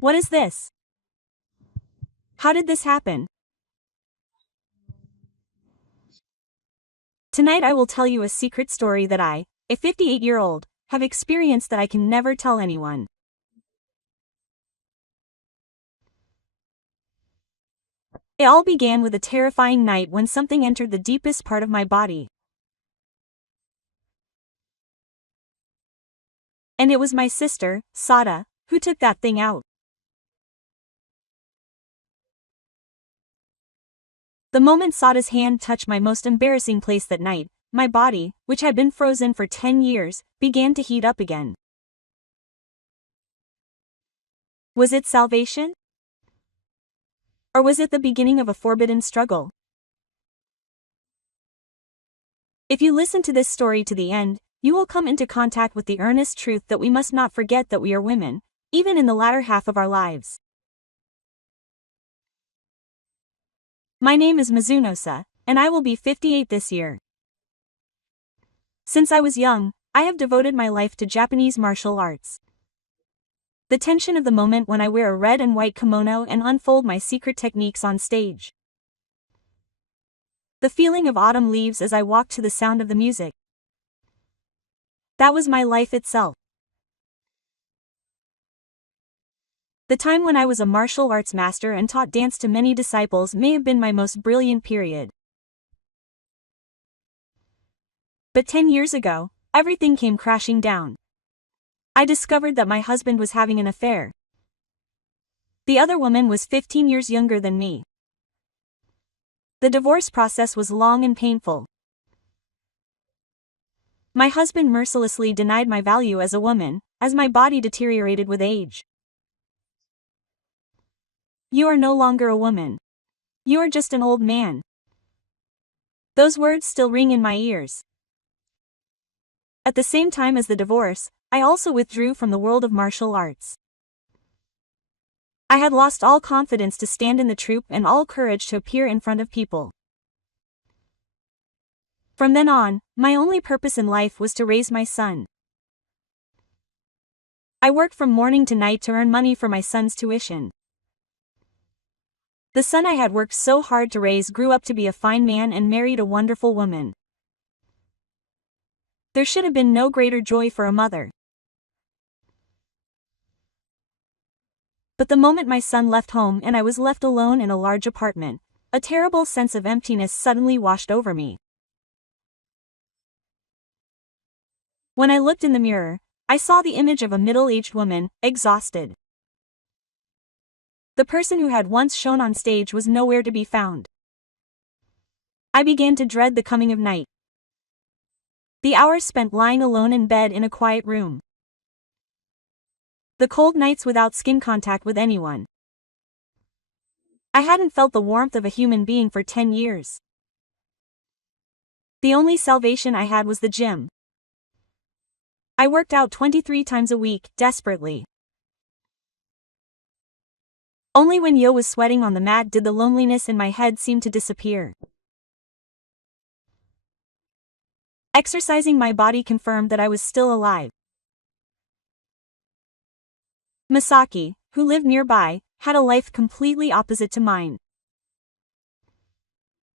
What is this? How did this happen? Tonight I will tell you a secret story that I, a 58-year-old, have experienced that I can never tell anyone. It all began with a terrifying night when something entered the deepest part of my body. And it was my sister, Sada, who took that thing out. The moment Sada's hand touched my most embarrassing place that night, my body, which had been frozen for 10 years, began to heat up again. Was it salvation? Or was it the beginning of a forbidden struggle? If you listen to this story to the end, you will come into contact with the earnest truth that we must not forget that we are women, even in the latter half of our lives. My name is Mizunosa, and I will be 58 this year. Since I was young, I have devoted my life to Japanese martial arts. The tension of the moment when I wear a red and white kimono and unfold my secret techniques on stage. The feeling of autumn leaves as I walk to the sound of the music. That was my life itself. The time when I was a martial arts master and taught dance to many disciples may have been my most brilliant period. But 10 years ago, everything came crashing down. I discovered that my husband was having an affair. The other woman was 15 years younger than me. The divorce process was long and painful. My husband mercilessly denied my value as a woman, as my body deteriorated with age. You are no longer a woman. You are just an old man. Those words still ring in my ears. At the same time as the divorce, I also withdrew from the world of martial arts. I had lost all confidence to stand in the troupe and all courage to appear in front of people. From then on, my only purpose in life was to raise my son. I worked from morning to night to earn money for my son's tuition. The son I had worked so hard to raise grew up to be a fine man and married a wonderful woman. There should have been no greater joy for a mother. But the moment my son left home and I was left alone in a large apartment, a terrible sense of emptiness suddenly washed over me. When I looked in the mirror, I saw the image of a middle-aged woman, exhausted. The person who had once shone on stage was nowhere to be found. I began to dread the coming of night. The hours spent lying alone in bed in a quiet room. The cold nights without skin contact with anyone. I hadn't felt the warmth of a human being for 10 years. The only salvation I had was the gym. I worked out 23 times a week, desperately. Only when Yo was sweating on the mat did the loneliness in my head seem to disappear. Exercising my body confirmed that I was still alive. Misaki, who lived nearby, had a life completely opposite to mine.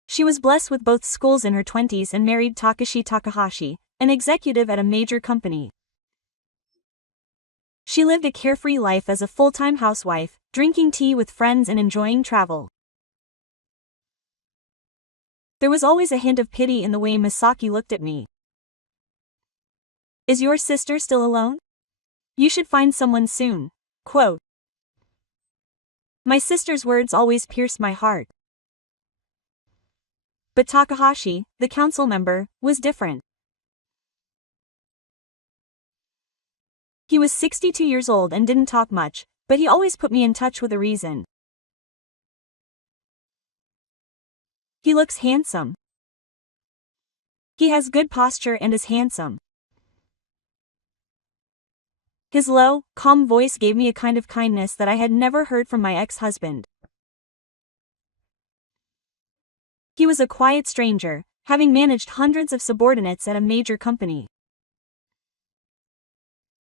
She was blessed with both schools in her 20s and married Takashi Takahashi, an executive at a major company. She lived a carefree life as a full-time housewife, drinking tea with friends and enjoying travel. There was always a hint of pity in the way Misaki looked at me. Is your sister still alone? You should find someone soon. Quote. My sister's words always pierced my heart. But Takahashi, the council member, was different. He was 62 years old and didn't talk much, but he always put me in touch with a reason. He looks handsome. He has good posture and is handsome. His low, calm voice gave me a kind of kindness that I had never heard from my ex-husband. He was a quiet stranger, having managed hundreds of subordinates at a major company.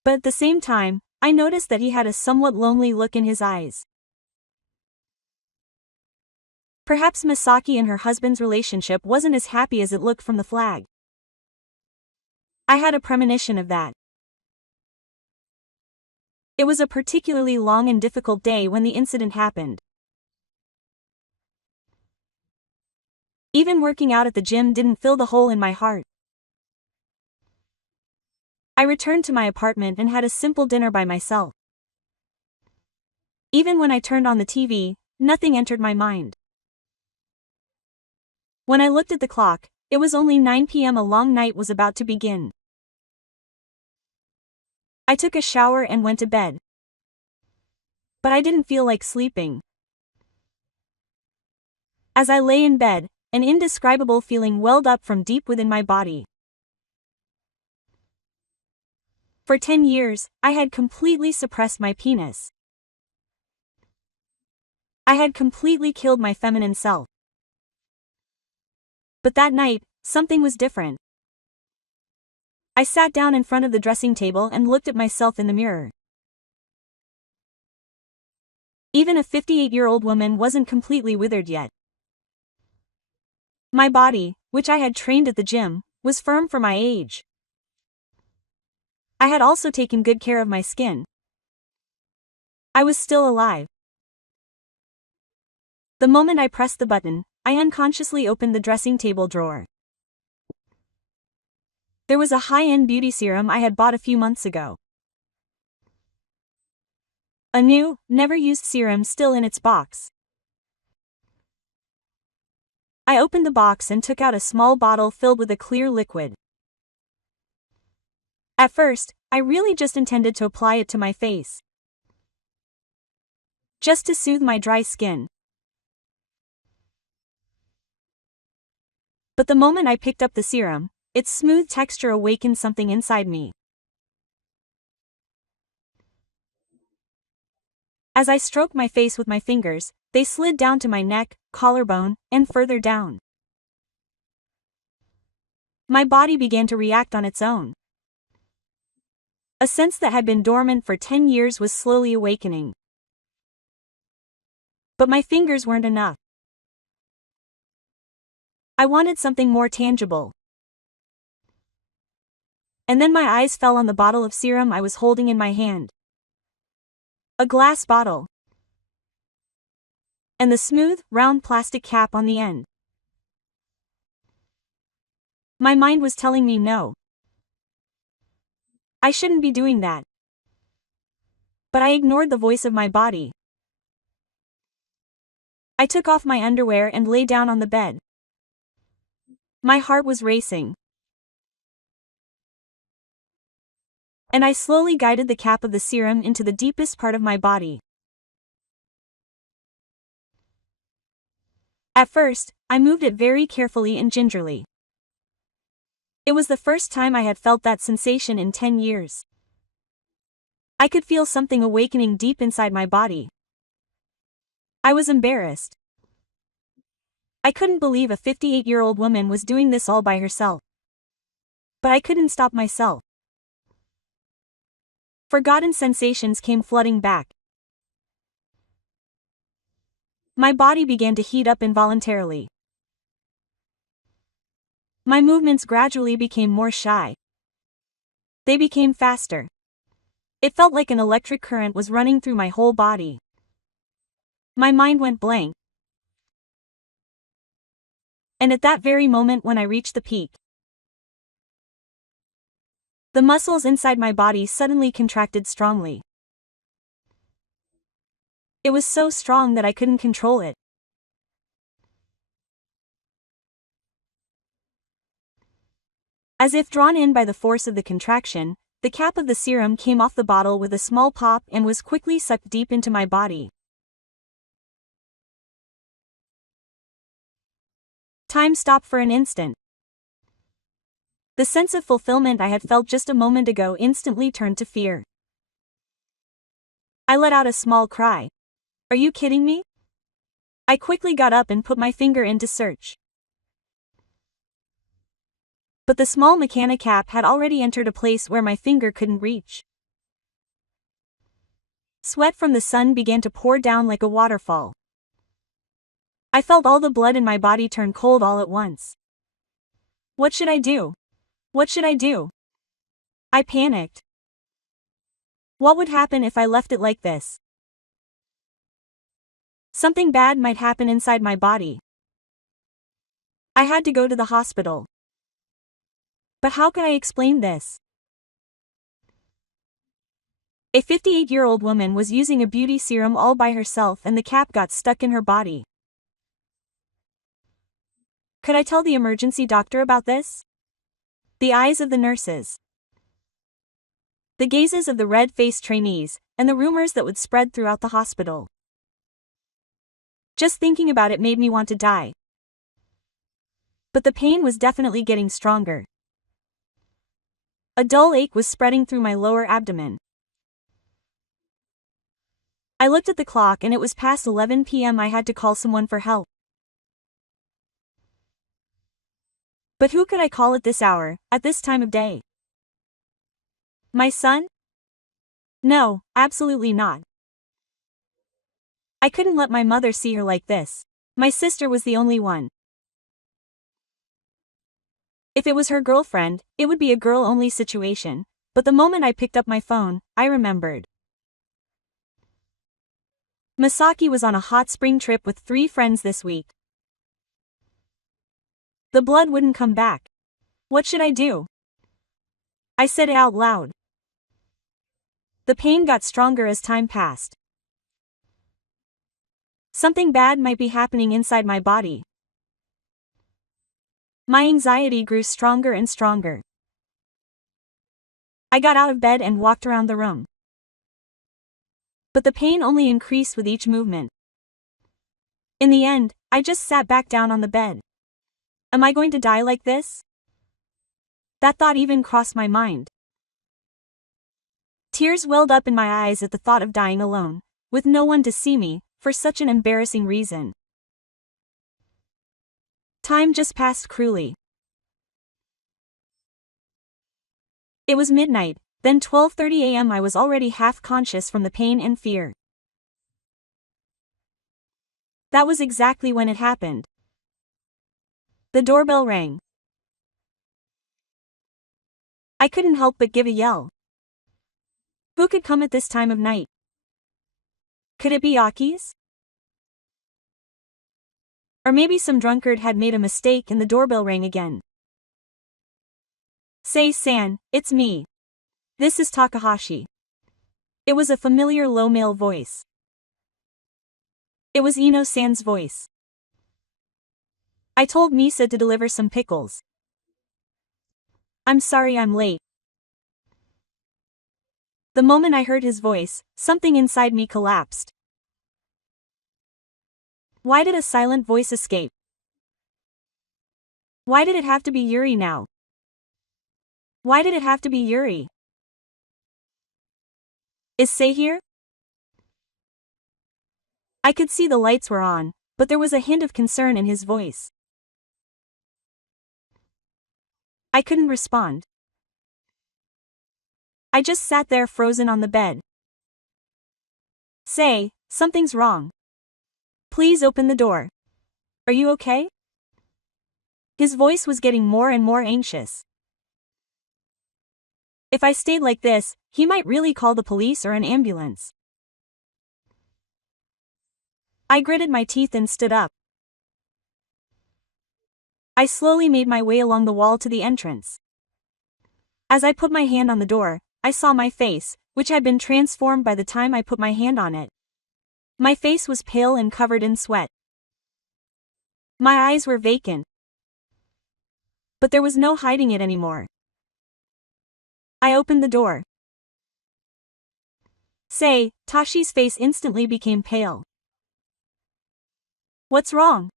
But at the same time, I noticed that he had a somewhat lonely look in his eyes. Perhaps Misaki and her husband's relationship wasn't as happy as it looked from the flag. I had a premonition of that. It was a particularly long and difficult day when the incident happened. Even working out at the gym didn't fill the hole in my heart. I returned to my apartment and had a simple dinner by myself. Even when I turned on the TV, nothing entered my mind. When I looked at the clock, it was only 9 p.m. A long night was about to begin. I took a shower and went to bed. But I didn't feel like sleeping. As I lay in bed, an indescribable feeling welled up from deep within my body. For 10 years, I had completely suppressed my penis. I had completely killed my feminine self. But that night, something was different. I sat down in front of the dressing table and looked at myself in the mirror. Even a 58-year-old woman wasn't completely withered yet. My body, which I had trained at the gym, was firm for my age. I had also taken good care of my skin. I was still alive. The moment I pressed the button, I unconsciously opened the dressing table drawer. There was a high-end beauty serum I had bought a few months ago. A new, never-used serum still in its box. I opened the box and took out a small bottle filled with a clear liquid. At first, I really just intended to apply it to my face. Just to soothe my dry skin. But the moment I picked up the serum, its smooth texture awakened something inside me. As I stroked my face with my fingers, they slid down to my neck, collarbone, and further down. My body began to react on its own. A sense that had been dormant for 10 years was slowly awakening. But my fingers weren't enough. I wanted something more tangible. And then my eyes fell on the bottle of serum I was holding in my hand. A glass bottle. And the smooth, round plastic cap on the end. My mind was telling me no. I shouldn't be doing that. But I ignored the voice of my body. I took off my underwear and lay down on the bed. My heart was racing. And I slowly guided the cap of the serum into the deepest part of my body. At first, I moved it very carefully and gingerly. It was the first time I had felt that sensation in 10 years. I could feel something awakening deep inside my body. I was embarrassed. I couldn't believe a 58-year-old woman was doing this all by herself. But I couldn't stop myself. Forgotten sensations came flooding back. My body began to heat up involuntarily. My movements gradually became more shy. They became faster. It felt like an electric current was running through my whole body. My mind went blank. And at that very moment when I reached the peak, the muscles inside my body suddenly contracted strongly. It was so strong that I couldn't control it. As if drawn in by the force of the contraction, the cap of the serum came off the bottle with a small pop and was quickly sucked deep into my body. Time stopped for an instant. The sense of fulfillment I had felt just a moment ago instantly turned to fear. I let out a small cry. Are you kidding me? I quickly got up and put my finger in to search. But the small mechanic cap had already entered a place where my finger couldn't reach. Sweat from the sun began to pour down like a waterfall. I felt all the blood in my body turn cold all at once. What should I do? What should I do? I panicked. What would happen if I left it like this? Something bad might happen inside my body. I had to go to the hospital. But how could I explain this? A 58-year-old woman was using a beauty serum all by herself and the cap got stuck in her body. Could I tell the emergency doctor about this? The eyes of the nurses, the gazes of the red-faced trainees, and the rumors that would spread throughout the hospital. Just thinking about it made me want to die. But the pain was definitely getting stronger. A dull ache was spreading through my lower abdomen. I looked at the clock and it was past 11 p.m. I had to call someone for help. But who could I call at this hour, at this time of day? My son? No, absolutely not. I couldn't let my mother see her like this. My sister was the only one. If it was her girlfriend, it would be a girl-only situation, but the moment I picked up my phone, I remembered. Masaki was on a hot spring trip with 3 friends this week. The blood wouldn't come back. What should I do? I said it out loud. The pain got stronger as time passed. Something bad might be happening inside my body. My anxiety grew stronger and stronger. I got out of bed and walked around the room. But the pain only increased with each movement. In the end, I just sat back down on the bed. Am I going to die like this? That thought even crossed my mind. Tears welled up in my eyes at the thought of dying alone, with no one to see me, for such an embarrassing reason. Time just passed cruelly. It was midnight, then 12:30 a.m. I was already half conscious from the pain and fear. That was exactly when it happened. The doorbell rang. I couldn't help but give a yell. Who could come at this time of night? Could it be Aki's? Or maybe some drunkard had made a mistake and the doorbell rang again. Sei-san, it's me. This is Takahashi. It was a familiar low male voice. It was Ino-san's voice. I told Misa to deliver some pickles. I'm sorry I'm late. The moment I heard his voice, something inside me collapsed. Why did a silent voice escape? Why did it have to be Yuri now? Why did it have to be Yuri? Is Sei here? I could see the lights were on, but there was a hint of concern in his voice. I couldn't respond. I just sat there frozen on the bed. Sei, something's wrong. Please open the door. Are you okay? His voice was getting more and more anxious. If I stayed like this, he might really call the police or an ambulance. I gritted my teeth and stood up. I slowly made my way along the wall to the entrance. As I put my hand on the door, I saw my face, which had been transformed by the time I put my hand on it. My face was pale and covered in sweat. My eyes were vacant. But there was no hiding it anymore. I opened the door. Sei, Tashi's face instantly became pale. What's wrong?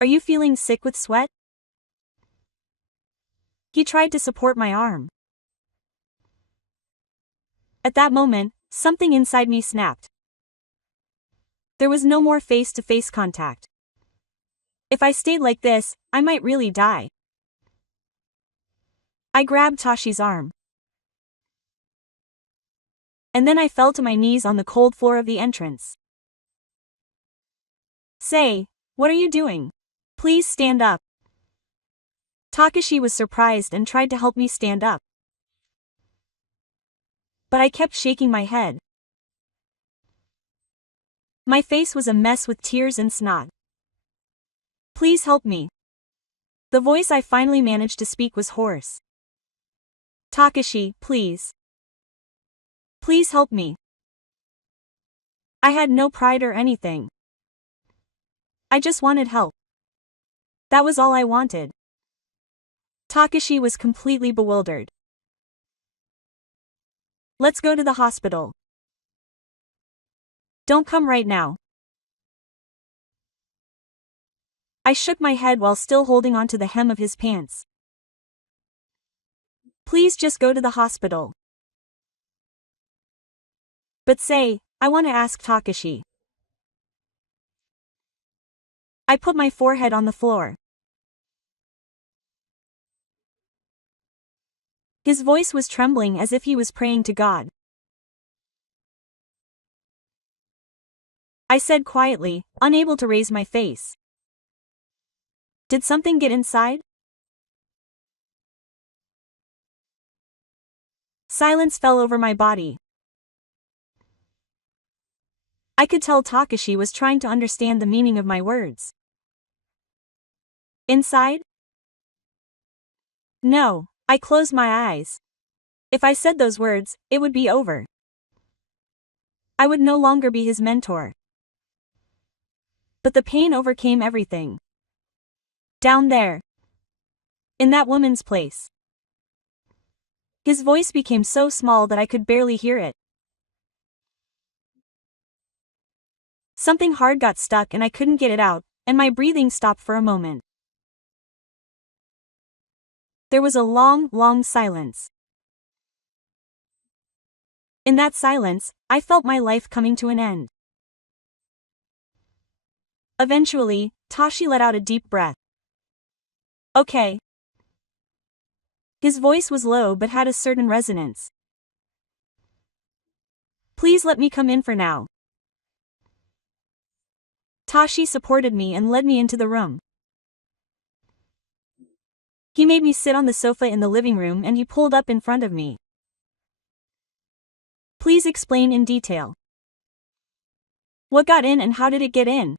Are you feeling sick with sweat? He tried to support my arm. At that moment, something inside me snapped. There was no more face-to-face contact. If I stayed like this, I might really die. I grabbed Tashi's arm. And then I fell to my knees on the cold floor of the entrance. Say, what are you doing? Please stand up. Takashi was surprised and tried to help me stand up. But I kept shaking my head. My face was a mess with tears and snot. Please help me. The voice I finally managed to speak was hoarse. Takashi, please. Please help me. I had no pride or anything. I just wanted help. That was all I wanted. Takashi was completely bewildered. Let's go to the hospital. Don't come right now. I shook my head while still holding onto the hem of his pants. Please just go to the hospital. But say, I want to ask Takashi. I put my forehead on the floor. His voice was trembling as if he was praying to God. I said quietly, unable to raise my face. Did something get inside? Silence fell over my body. I could tell Takashi was trying to understand the meaning of my words. Inside? No, I closed my eyes. If I said those words, it would be over. I would no longer be his mentor. But the pain overcame everything. Down there. In that woman's place. His voice became so small that I could barely hear it. Something hard got stuck and I couldn't get it out, and my breathing stopped for a moment. There was a long, long silence. In that silence, I felt my life coming to an end. Eventually, Tashi let out a deep breath. Okay. His voice was low but had a certain resonance. Please let me come in for now. Tashi supported me and led me into the room. He made me sit on the sofa in the living room and he pulled up in front of me. Please explain in detail. What got in and how did it get in?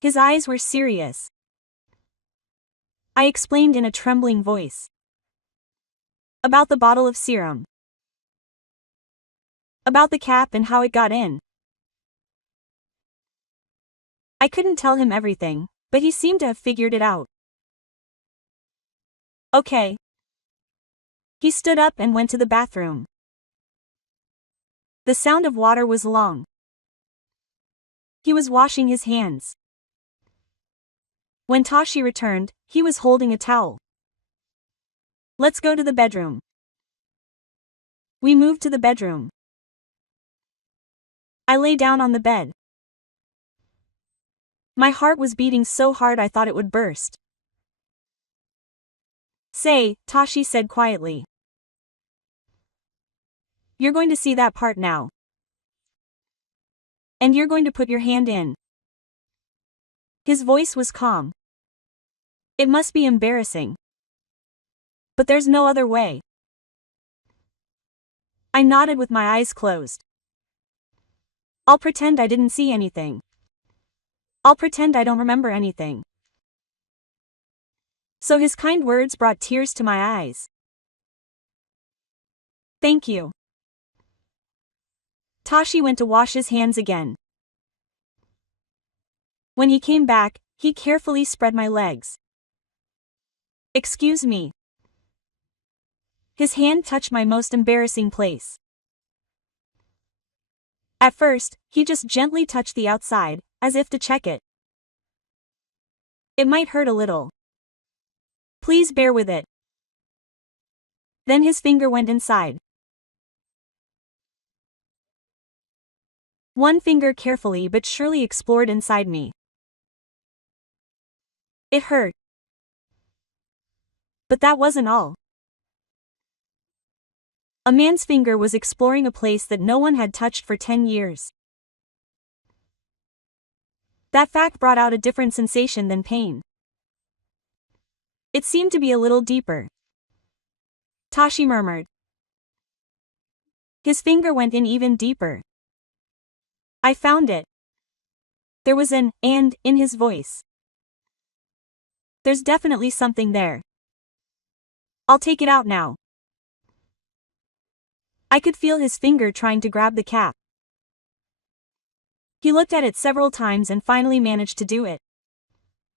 His eyes were serious. I explained in a trembling voice. About the bottle of serum. About the cap and how it got in. I couldn't tell him everything, but he seemed to have figured it out. Okay. He stood up and went to the bathroom. The sound of water was long. He was washing his hands. When Tashi returned, he was holding a towel. Let's go to the bedroom. We moved to the bedroom. I lay down on the bed. My heart was beating so hard I thought it would burst. Say, Tashi said quietly. You're going to see that part now. And you're going to put your hand in. His voice was calm. It must be embarrassing. But there's no other way. I nodded with my eyes closed. I'll pretend I didn't see anything. I'll pretend I don't remember anything. So his kind words brought tears to my eyes. Thank you. Tashi went to wash his hands again. When he came back, he carefully spread my legs. Excuse me. His hand touched my most embarrassing place. At first, he just gently touched the outside, as if to check it. It might hurt a little. Please bear with it. Then his finger went inside. One finger carefully but surely explored inside me. It hurt. But that wasn't all. A man's finger was exploring a place that no one had touched for 10 years. That fact brought out a different sensation than pain. It seemed to be a little deeper. Tashi murmured. His finger went in even deeper. I found it. There was an "and" in his voice. There's definitely something there. I'll take it out now. I could feel his finger trying to grab the cap. He looked at it several times and finally managed to do it.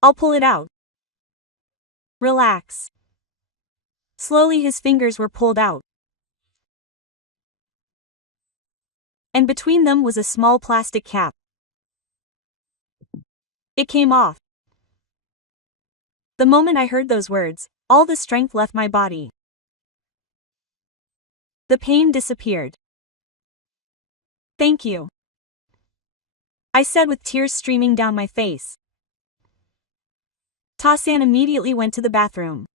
I'll pull it out. Relax. Slowly his fingers were pulled out. And between them was a small plastic cap. It came off. The moment I heard those words, all the strength left my body. The pain disappeared. Thank you, I said with tears streaming down my face. Ta-san immediately went to the bathroom.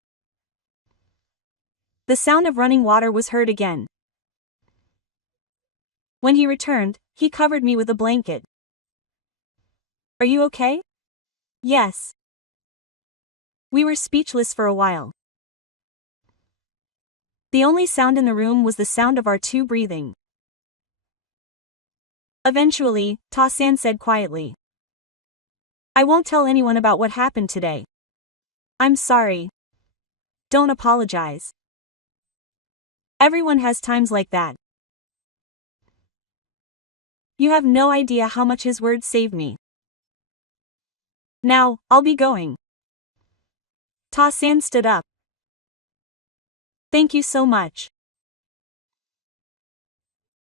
The sound of running water was heard again. When he returned, he covered me with a blanket. Are you okay? Yes. We were speechless for a while. The only sound in the room was the sound of our two breathing. Eventually, Ta-san said quietly, I won't tell anyone about what happened today. I'm sorry. Don't apologize. Everyone has times like that. You have no idea how much his words saved me. Now, I'll be going. Ta-san stood up. Thank you so much.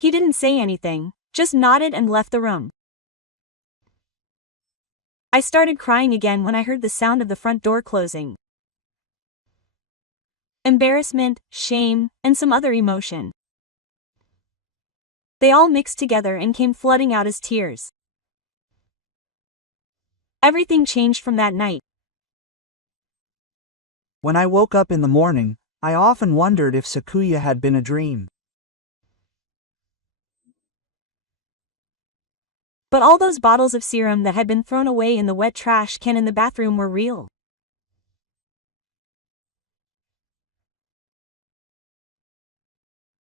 He didn't say anything, just nodded and left the room. I started crying again when I heard the sound of the front door closing. Embarrassment, shame, and some other emotion. They all mixed together and came flooding out as tears. Everything changed from that night. When I woke up in the morning, I often wondered if Sakuya had been a dream. But all those bottles of serum that had been thrown away in the wet trash can in the bathroom were real.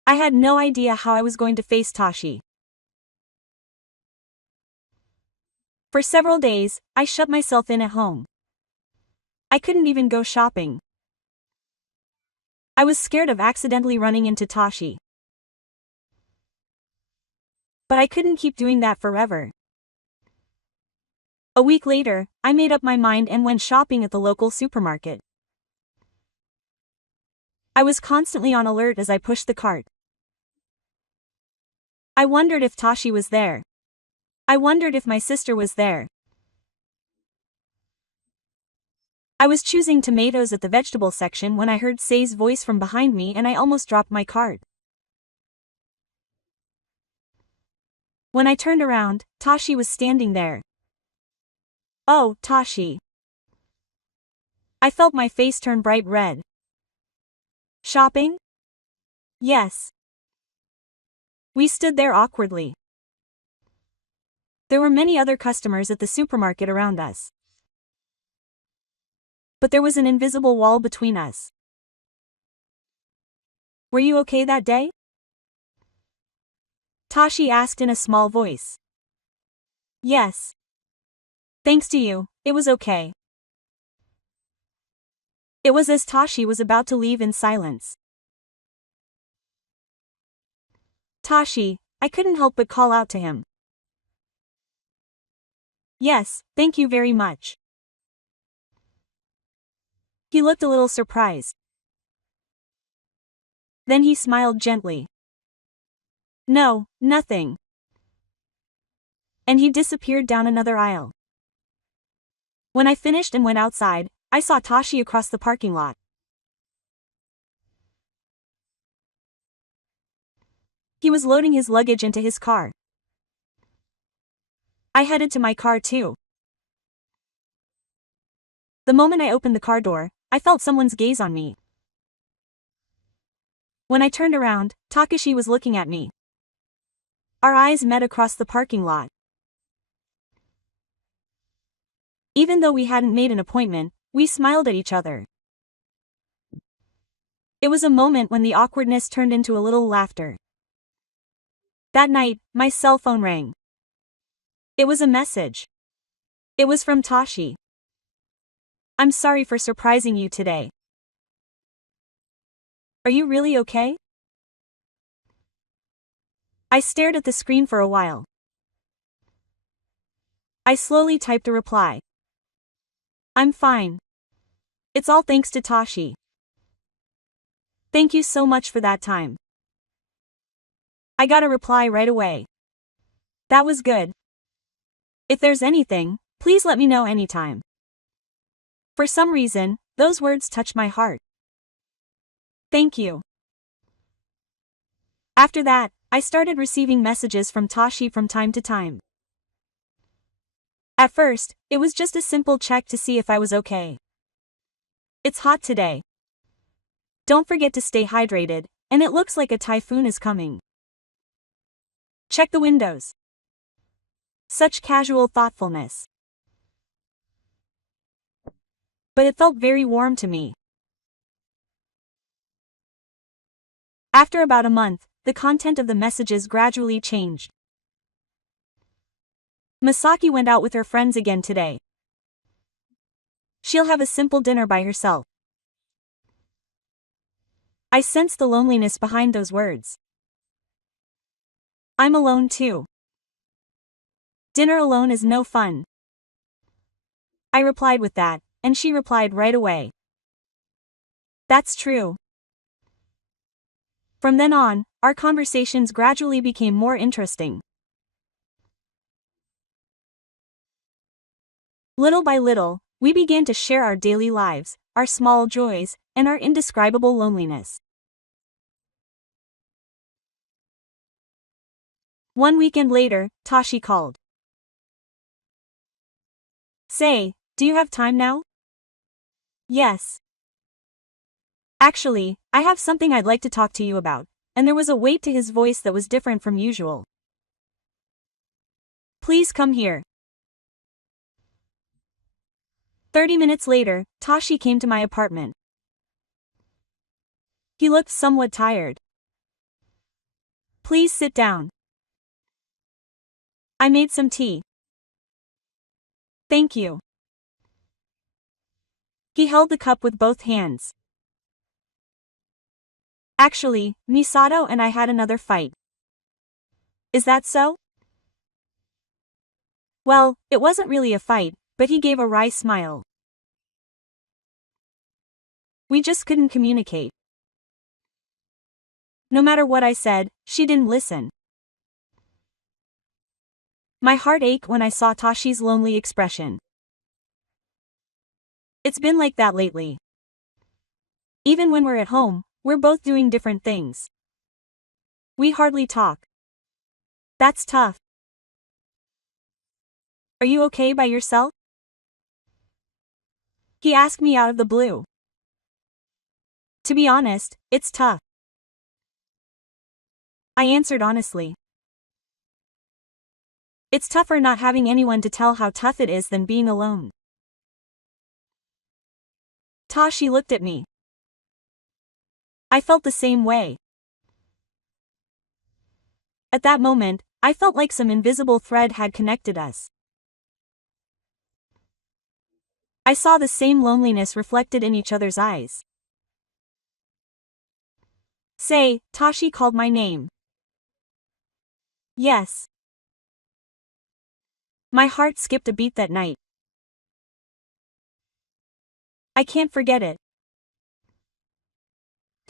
I had no idea how I was going to face Tashi. For several days, I shut myself in at home. I couldn't even go shopping. I was scared of accidentally running into Tashi. But I couldn't keep doing that forever. A week later, I made up my mind and went shopping at the local supermarket. I was constantly on alert as I pushed the cart. I wondered if Tashi was there. I wondered if my sister was there. I was choosing tomatoes at the vegetable section when I heard Sei's voice from behind me and I almost dropped my cart. When I turned around, Tashi was standing there. Oh, Tashi. I felt my face turn bright red. Shopping? Yes. We stood there awkwardly. There were many other customers at the supermarket around us. But there was an invisible wall between us. Were you okay that day? Tashi asked in a small voice. Yes. Thanks to you, it was okay. It was as Tashi was about to leave in silence. Tashi, I couldn't help but call out to him. Yes, thank you very much. He looked a little surprised. Then he smiled gently. No, nothing. And he disappeared down another aisle. When I finished and went outside, I saw Tashi across the parking lot. He was loading his luggage into his car. I headed to my car too. The moment I opened the car door, I felt someone's gaze on me. When I turned around, Takashi was looking at me. Our eyes met across the parking lot. Even though we hadn't made an appointment, we smiled at each other. It was a moment when the awkwardness turned into a little laughter. That night, my cell phone rang. It was a message. It was from Tashi. I'm sorry for surprising you today. Are you really okay? I stared at the screen for a while. I slowly typed a reply. I'm fine. It's all thanks to Tashi. Thank you so much for that time. I got a reply right away. That was good. If there's anything, please let me know anytime. For some reason, those words touched my heart. Thank you. After that, I started receiving messages from Tashi from time to time. At first, it was just a simple check to see if I was okay. It's hot today. Don't forget to stay hydrated, and it looks like a typhoon is coming. Check the windows. Such casual thoughtfulness. But it felt very warm to me. After about a month, the content of the messages gradually changed. Masaki went out with her friends again today. She'll have a simple dinner by herself. I sensed the loneliness behind those words. I'm alone too. Dinner alone is no fun. I replied with that, and she replied right away. That's true. From then on, our conversations gradually became more interesting. Little by little, we began to share our daily lives, our small joys, and our indescribable loneliness. One weekend later, Tashi called. Say, do you have time now? Yes. Actually, I have something I'd like to talk to you about, and there was a weight to his voice that was different from usual. Please come here. 30 minutes later, Tashi came to my apartment. He looked somewhat tired. Please sit down. I made some tea. Thank you. He held the cup with both hands. Actually, Misato and I had another fight. Is that so? Well, it wasn't really a fight, but he gave a wry smile. We just couldn't communicate. No matter what I said, she didn't listen. My heart ached when I saw Tashi's lonely expression. It's been like that lately. Even when we're at home, we're both doing different things. We hardly talk. That's tough. Are you okay by yourself? He asked me out of the blue. To be honest, it's tough. I answered honestly. It's tougher not having anyone to tell how tough it is than being alone. Tashi looked at me. I felt the same way. At that moment, I felt like some invisible thread had connected us. I saw the same loneliness reflected in each other's eyes. Say, Tashi called my name. Yes. My heart skipped a beat that night. I can't forget it.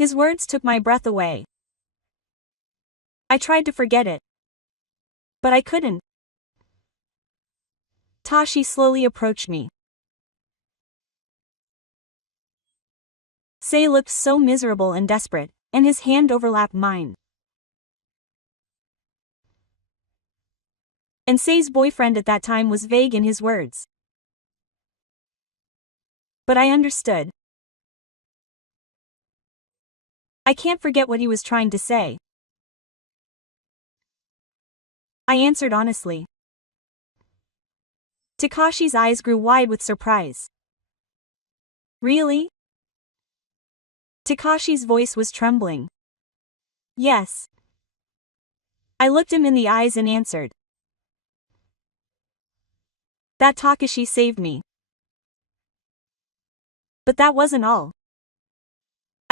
His words took my breath away. I tried to forget it. But I couldn't. Tashi slowly approached me. Sei looked so miserable and desperate, and his hand overlapped mine. And Sei's boyfriend at that time was vague in his words. But I understood. I can't forget what he was trying to say. I answered honestly. Takashi's eyes grew wide with surprise. Really? Takashi's voice was trembling. Yes. I looked him in the eyes and answered. That Takashi saved me. But that wasn't all.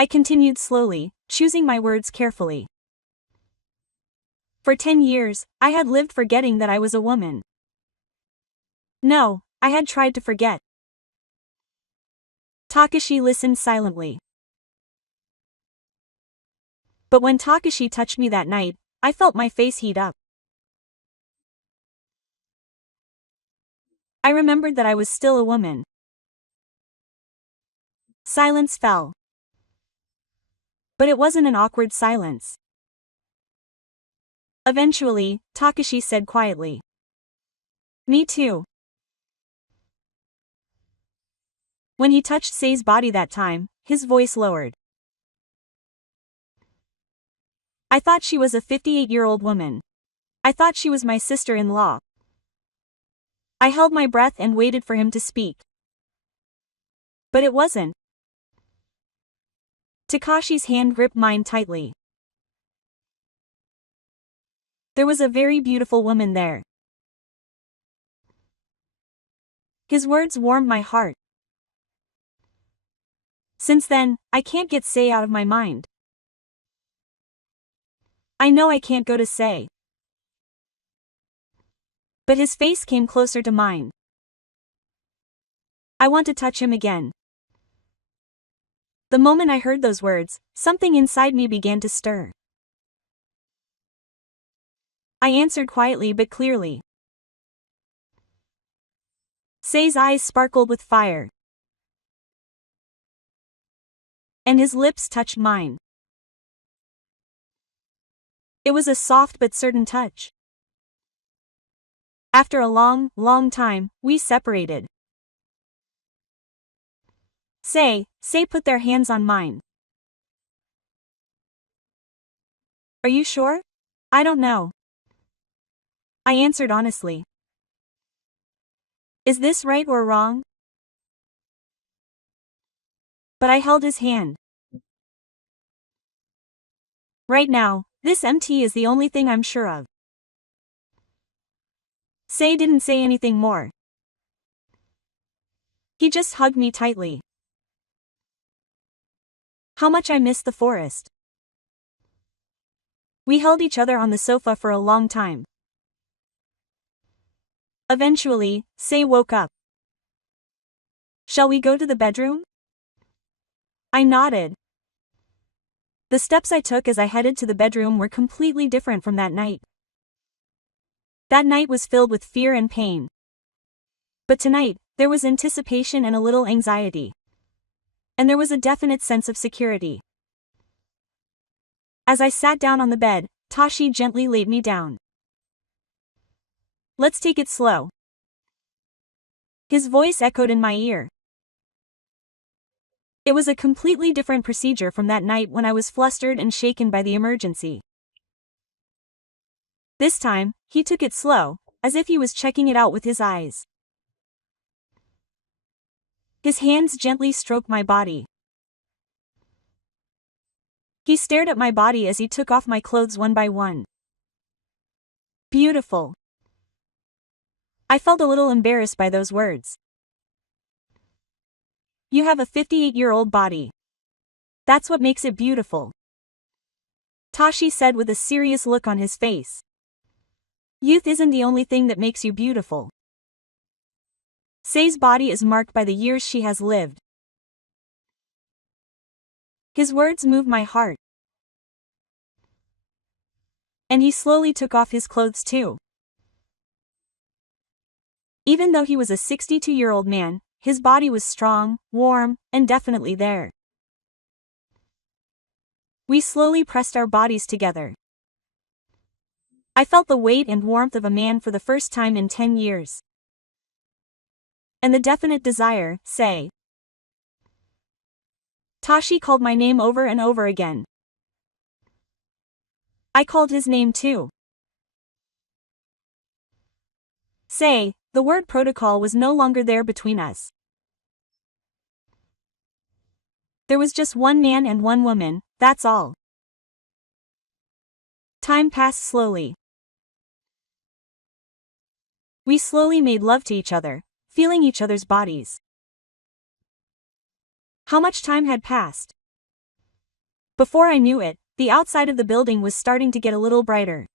I continued slowly, choosing my words carefully. For 10 years, I had lived forgetting that I was a woman. No, I had tried to forget. Takashi listened silently. But when Takashi touched me that night, I felt my face heat up. I remembered that I was still a woman. Silence fell. But it wasn't an awkward silence. Eventually, Takashi said quietly. Me too. When he touched Sei's body that time, his voice lowered. I thought she was a 58-year-old woman. I thought she was my sister-in-law. I held my breath and waited for him to speak. But it wasn't. Takashi's hand gripped mine tightly. There was a very beautiful woman there. His words warmed my heart. Since then, I can't get Sei out of my mind. I know I can't go to Sei. But his face came closer to mine. I want to touch him again. The moment I heard those words, something inside me began to stir. I answered quietly but clearly. Sei's eyes sparkled with fire. And his lips touched mine. It was a soft but certain touch. After a long, long time, we separated. Sei put their hands on mine. Are you sure? I don't know. I answered honestly. Is this right or wrong? But I held his hand. Right now, this MT is the only thing I'm sure of. Sei didn't say anything more. He just hugged me tightly. How much I missed the forest. We held each other on the sofa for a long time. Eventually, Sei woke up. Shall we go to the bedroom? I nodded. The steps I took as I headed to the bedroom were completely different from that night. That night was filled with fear and pain. But tonight, there was anticipation and a little anxiety. And there was a definite sense of security. As I sat down on the bed, Tashi gently laid me down. Let's take it slow. His voice echoed in my ear. It was a completely different procedure from that night when I was flustered and shaken by the emergency. This time, he took it slow, as if he was checking it out with his eyes. His hands gently stroked my body. He stared at my body as he took off my clothes one by one. Beautiful. I felt a little embarrassed by those words. You have a 58-year-old body. That's what makes it beautiful. Tashi said with a serious look on his face. Youth isn't the only thing that makes you beautiful. Sei's body is marked by the years she has lived. His words moved my heart. And he slowly took off his clothes too. Even though he was a 62-year-old man, his body was strong, warm, and definitely there. We slowly pressed our bodies together. I felt the weight and warmth of a man for the first time in 10 years. And the definite desire, Sei. Tashi called my name over and over again. I called his name too. Say, the word protocol was no longer there between us. There was just one man and one woman, that's all. Time passed slowly. We slowly made love to each other, feeling each other's bodies. How much time had passed? Before I knew it, the outside of the building was starting to get a little brighter.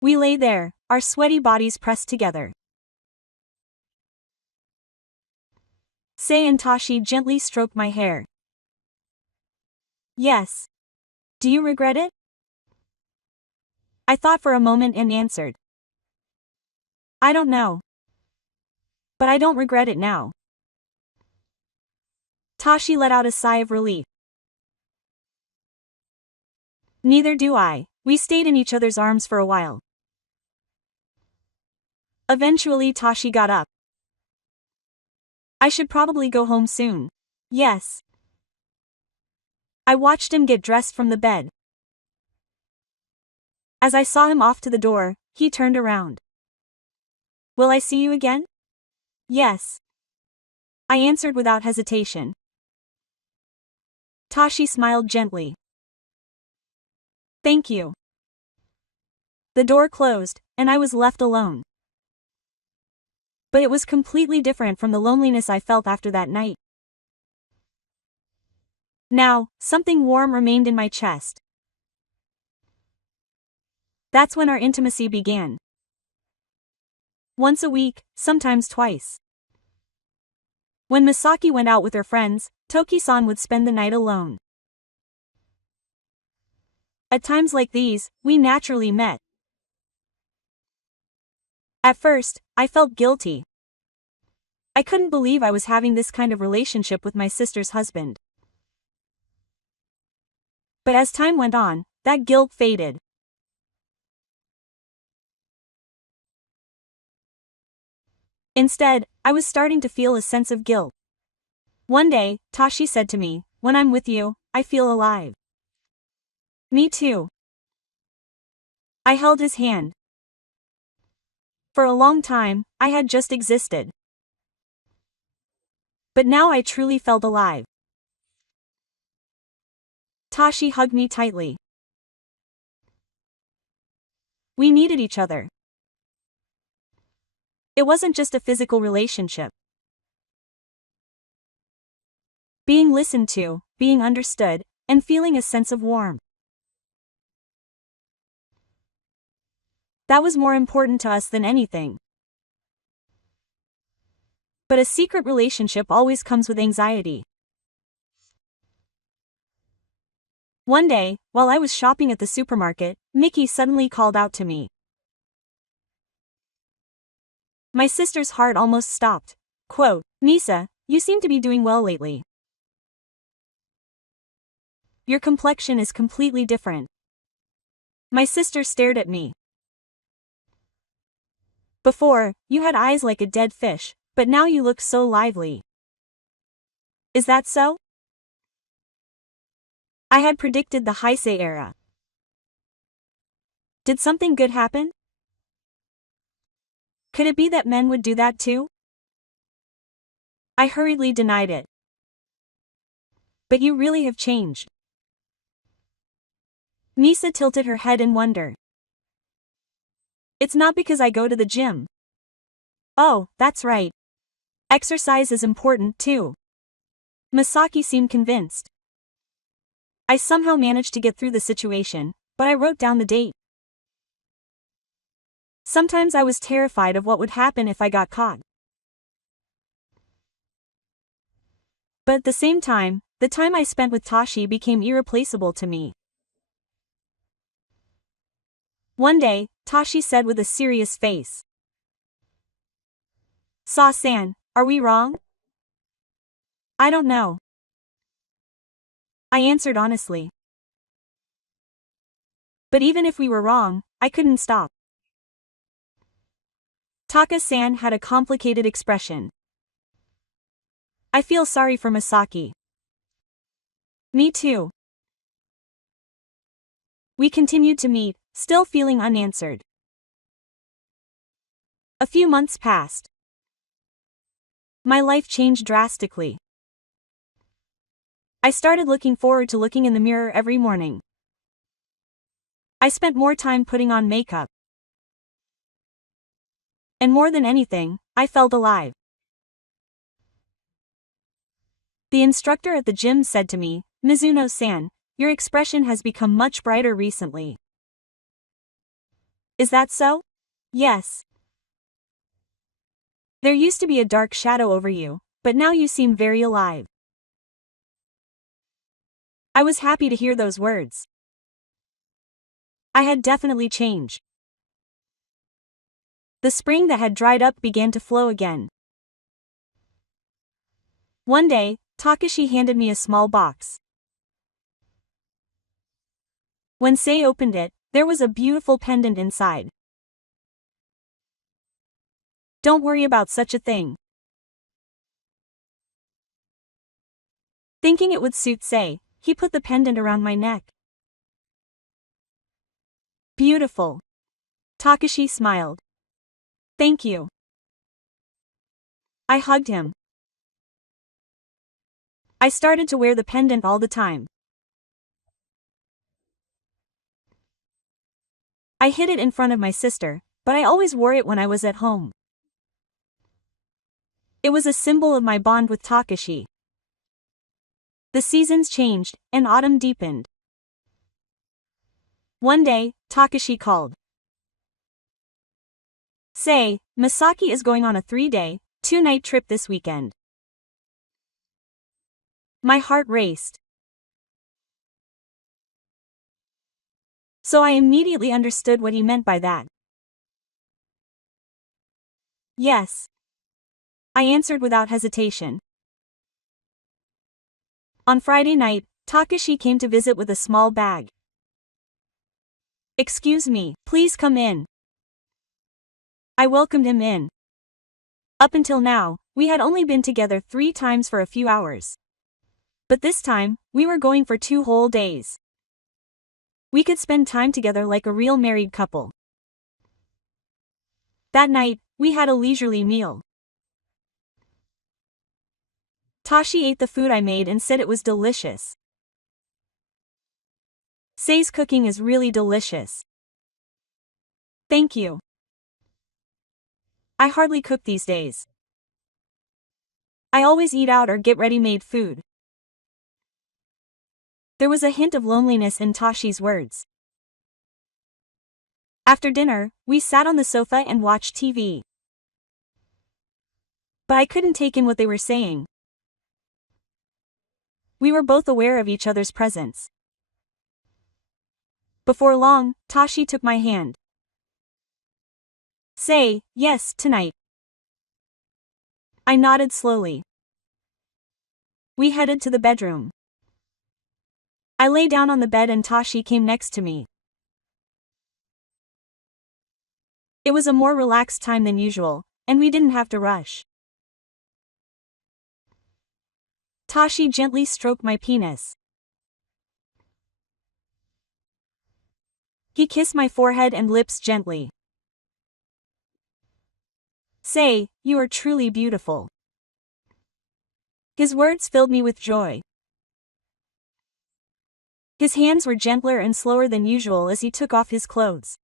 We lay there, our sweaty bodies pressed together. Sei and Tashi gently stroked my hair. Yes. Do you regret it? I thought for a moment and answered. I don't know. But I don't regret it now. Tashi let out a sigh of relief. Neither do I. We stayed in each other's arms for a while. Eventually Tashi got up. I should probably go home soon. Yes. I watched him get dressed from the bed. As I saw him off to the door, he turned around. Will I see you again? Yes. I answered without hesitation. Tashi smiled gently. Thank you. The door closed, and I was left alone. But it was completely different from the loneliness I felt after that night. Now, something warm remained in my chest. That's when our intimacy began. Once a week, sometimes twice. When Misaki went out with her friends, Toki-san would spend the night alone. At times like these, we naturally met. At first, I felt guilty. I couldn't believe I was having this kind of relationship with my sister's husband. But as time went on, that guilt faded. Instead, I was starting to feel a sense of guilt. One day, Tashi said to me, "When I'm with you, I feel alive." Me too. I held his hand. For a long time, I had just existed. But now I truly felt alive. Tashi hugged me tightly. We needed each other. It wasn't just a physical relationship. Being listened to, being understood, and feeling a sense of warmth. That was more important to us than anything. But a secret relationship always comes with anxiety. One day, while I was shopping at the supermarket, Mickey suddenly called out to me. My sister's heart almost stopped. Quote, "Nisa, you seem to be doing well lately. Your complexion is completely different." My sister stared at me. Before, you had eyes like a dead fish, but now you look so lively. Is that so? I had predicted the Heisei era. Did something good happen? Could it be that men would do that too? I hurriedly denied it. But you really have changed. Nisa tilted her head in wonder. It's not because I go to the gym. Oh, that's right. Exercise is important too. Misaki seemed convinced. I somehow managed to get through the situation, but I wrote down the date. Sometimes I was terrified of what would happen if I got caught. But at the same time, the time I spent with Tashi became irreplaceable to me. One day, Tashi said with a serious face. "Sa-san, are we wrong?" "I don't know." I answered honestly. But even if we were wrong, I couldn't stop. Taka-san had a complicated expression. I feel sorry for Misaki. Me too. We continued to meet, still feeling unanswered. A few months passed. My life changed drastically. I started looking forward to looking in the mirror every morning. I spent more time putting on makeup. And more than anything, I felt alive. The instructor at the gym said to me, "Mizuno-san, your expression has become much brighter recently." Is that so? Yes. There used to be a dark shadow over you, but now you seem very alive. I was happy to hear those words. I had definitely changed. The spring that had dried up began to flow again. One day, Takashi handed me a small box. When Sei opened it, there was a beautiful pendant inside. Don't worry about such a thing. Thinking it would suit Sei, he put the pendant around my neck. Beautiful. Takashi smiled. Thank you. I hugged him. I started to wear the pendant all the time. I hid it in front of my sister, but I always wore it when I was at home. It was a symbol of my bond with Takashi. The seasons changed, and autumn deepened. One day, Takashi called. Sei, Masaki is going on a 3-day, 2-night trip this weekend. My heart raced. So I immediately understood what he meant by that. Yes. I answered without hesitation. On Friday night, Takashi came to visit with a small bag. "Excuse me, please come in." I welcomed him in. Up until now, we had only been together 3 times for a few hours. But this time, we were going for 2 whole days. We could spend time together like a real married couple. That night, we had a leisurely meal. Tashi ate the food I made and said it was delicious. Sei's cooking is really delicious. Thank you. I hardly cook these days. I always eat out or get ready-made food. There was a hint of loneliness in Tashi's words. After dinner, we sat on the sofa and watched TV. But I couldn't take in what they were saying. We were both aware of each other's presence. Before long, Tashi took my hand. Sei, yes, tonight. I nodded slowly. We headed to the bedroom. I lay down on the bed and Tashi came next to me. It was a more relaxed time than usual, and we didn't have to rush. Tashi gently stroked my penis. He kissed my forehead and lips gently. Sei, you are truly beautiful. His words filled me with joy. His hands were gentler and slower than usual as he took off his clothes.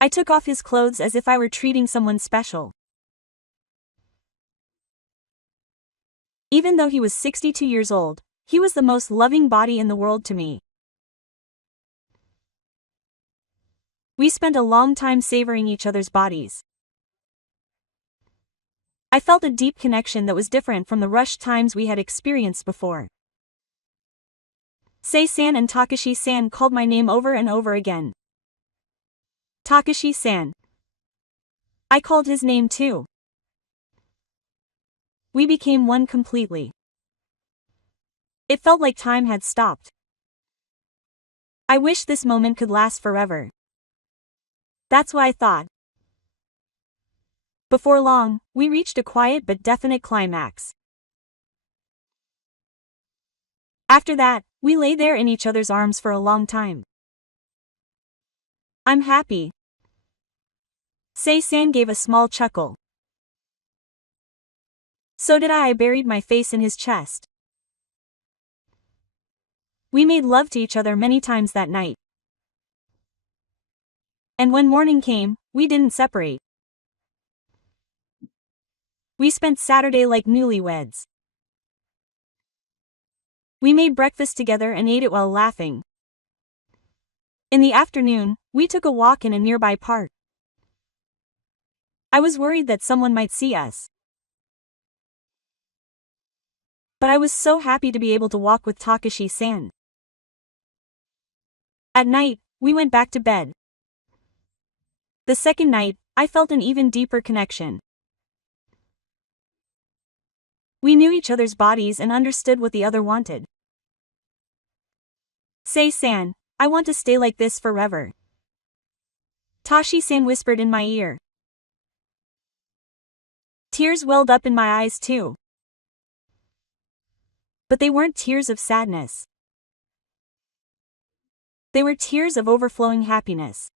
I took off his clothes as if I were treating someone special. Even though he was 62 years old, he was the most loving body in the world to me. We spent a long time savoring each other's bodies. I felt a deep connection that was different from the rushed times we had experienced before. Sei-san and Takashi-san called my name over and over again. Takashi-san. I called his name too. We became one completely. It felt like time had stopped. I wish this moment could last forever. That's what I thought. Before long, we reached a quiet but definite climax. After that, we lay there in each other's arms for a long time. I'm happy. Sei-san gave a small chuckle. So did I buried my face in his chest. We made love to each other many times that night. And when morning came, we didn't separate. We spent Saturday like newlyweds. We made breakfast together and ate it while laughing. In the afternoon, we took a walk in a nearby park. I was worried that someone might see us. But I was so happy to be able to walk with Takashi-san. At night, we went back to bed. The second night, I felt an even deeper connection. We knew each other's bodies and understood what the other wanted. Sei-san, I want to stay like this forever. Tashi-san whispered in my ear. Tears welled up in my eyes too. But they weren't tears of sadness. They were tears of overflowing happiness.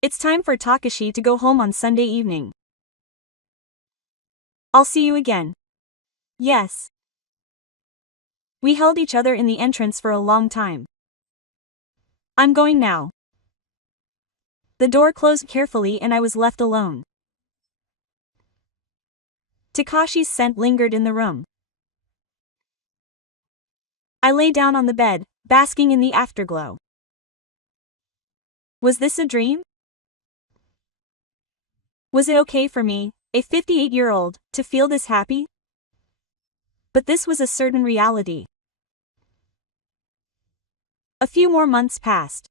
It's time for Takashi to go home on Sunday evening. I'll see you again. Yes. We held each other in the entrance for a long time. I'm going now. The door closed carefully and I was left alone. Takashi's scent lingered in the room. I lay down on the bed, basking in the afterglow. Was this a dream? Was it okay for me, a 58-year-old, to feel this happy? But this was a certain reality. A few more months passed.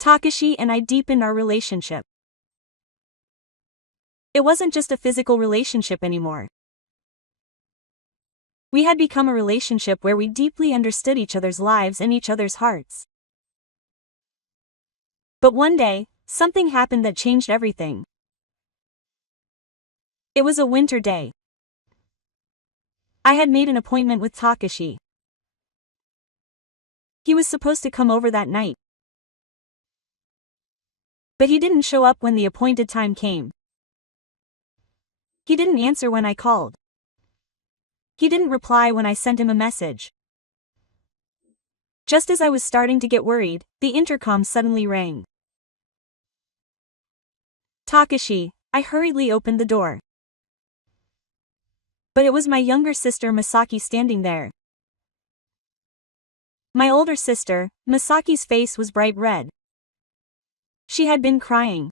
Takashi and I deepened our relationship. It wasn't just a physical relationship anymore. We had become a relationship where we deeply understood each other's lives and each other's hearts. But one day, something happened that changed everything. It was a winter day. I had made an appointment with Takashi. He was supposed to come over that night. But he didn't show up when the appointed time came. He didn't answer when I called. He didn't reply when I sent him a message. Just as I was starting to get worried, the intercom suddenly rang. Takashi, I hurriedly opened the door. But it was my younger sister Masaki standing there. My older sister, Masaki's face was bright red. She had been crying.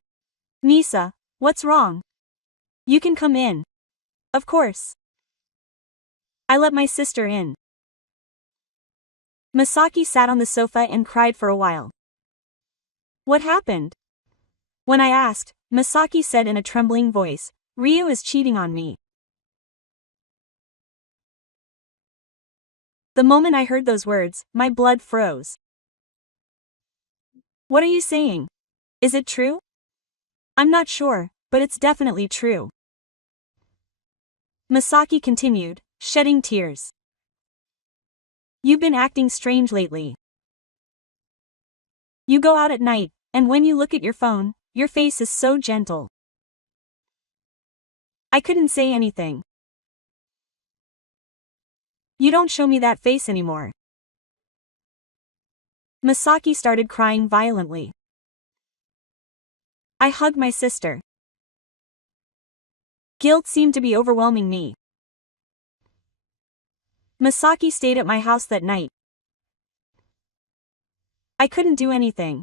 Nisa, what's wrong? You can come in. Of course. I let my sister in. Masaki sat on the sofa and cried for a while. What happened? When I asked, Masaki said in a trembling voice, Ryu is cheating on me. The moment I heard those words, my blood froze. What are you saying? Is it true? I'm not sure, but it's definitely true. Masaki continued, shedding tears. You've been acting strange lately. You go out at night, and when you look at your phone, your face is so gentle. I couldn't say anything. You don't show me that face anymore. Masaki started crying violently. I hugged my sister. Guilt seemed to be overwhelming me. Masaki stayed at my house that night. I couldn't do anything.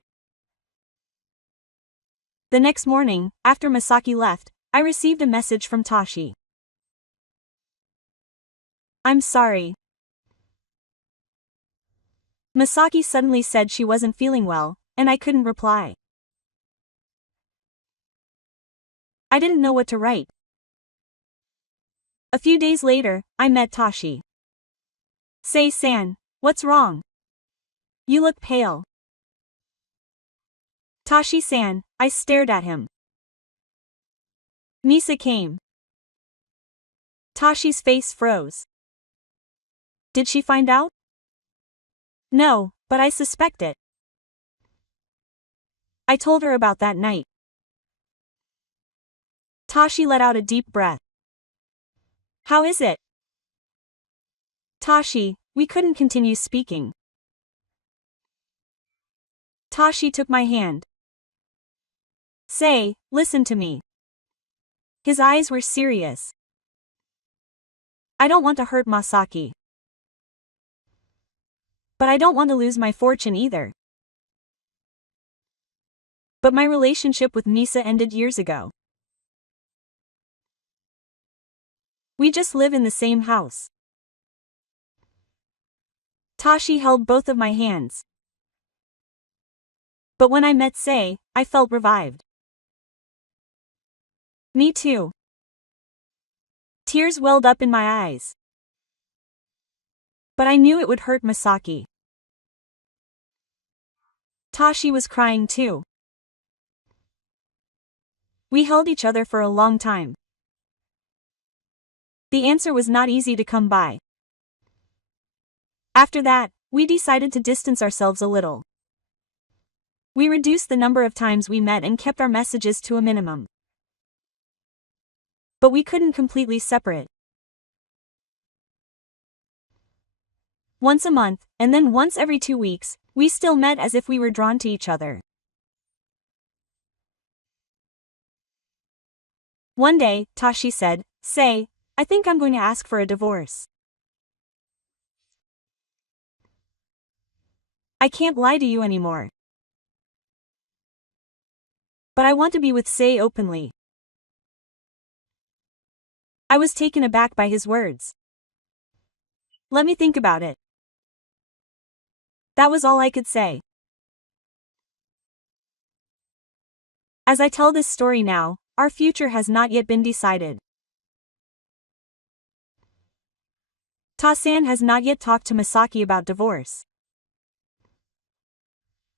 The next morning, after Masaki left, I received a message from Tashi. I'm sorry. Masaki suddenly said she wasn't feeling well, and I couldn't reply. I didn't know what to write. A few days later, I met Tashi. Sei-san, what's wrong? You look pale. Tashi-san, I stared at him. Nisa came. Tashi's face froze. Did she find out? No, but I suspect it. I told her about that night. Tashi let out a deep breath. How is it? Tashi, we couldn't continue speaking. Tashi took my hand. Say, listen to me. His eyes were serious. I don't want to hurt Masaki. But I don't want to lose my fortune either. But my relationship with Misa ended years ago. We just live in the same house. Tashi held both of my hands. But when I met Sei, I felt revived. Me too. Tears welled up in my eyes. But I knew it would hurt Masaki. Tashi was crying too. We held each other for a long time. The answer was not easy to come by. After that, we decided to distance ourselves a little. We reduced the number of times we met and kept our messages to a minimum. But we couldn't completely separate. Once a month, and then once every 2 weeks, we still met as if we were drawn to each other. One day, Tashi said, "Sei, I think I'm going to ask for a divorce." I can't lie to you anymore. But I want to be with Sei openly. I was taken aback by his words. Let me think about it. That was all I could say. As I tell this story now, our future has not yet been decided. Ta-san has not yet talked to Masaki about divorce.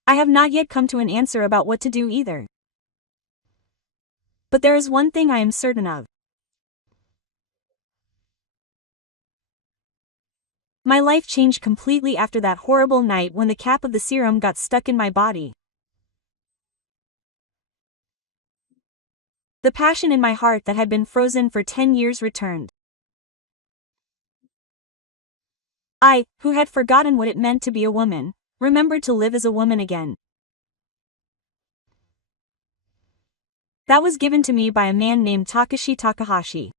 I have not yet come to an answer about what to do either. But there is one thing I am certain of. My life changed completely after that horrible night when the cap of the serum got stuck in my body. The passion in my heart that had been frozen for 10 years returned. I, who had forgotten what it meant to be a woman, remembered to live as a woman again. That was given to me by a man named Takashi Takahashi.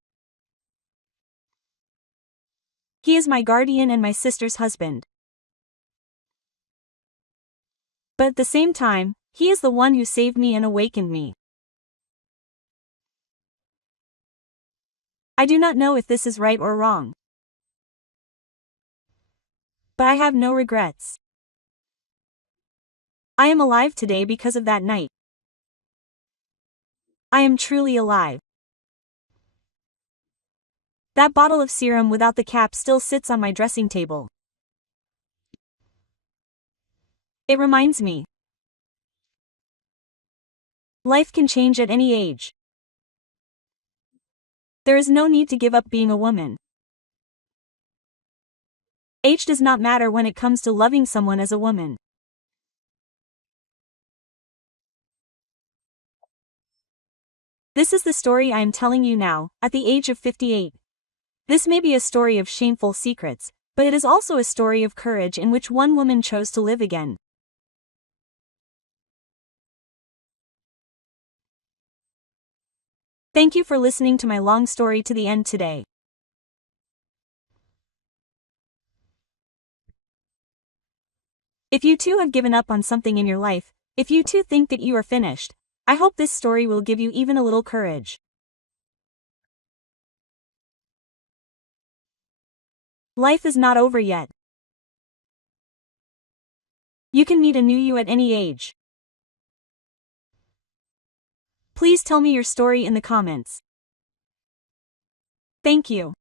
He is my guardian and my sister's husband. But at the same time, he is the one who saved me and awakened me. I do not know if this is right or wrong. But I have no regrets. I am alive today because of that night. I am truly alive. That bottle of serum without the cap still sits on my dressing table. It reminds me. Life can change at any age. There is no need to give up being a woman. Age does not matter when it comes to loving someone as a woman. This is the story I am telling you now, at the age of 58. This may be a story of shameful secrets, but it is also a story of courage in which one woman chose to live again. Thank you for listening to my long story to the end today. If you too have given up on something in your life, if you too think that you are finished, I hope this story will give you even a little courage. Life is not over yet. You can meet a new you at any age. Please tell me your story in the comments. Thank you.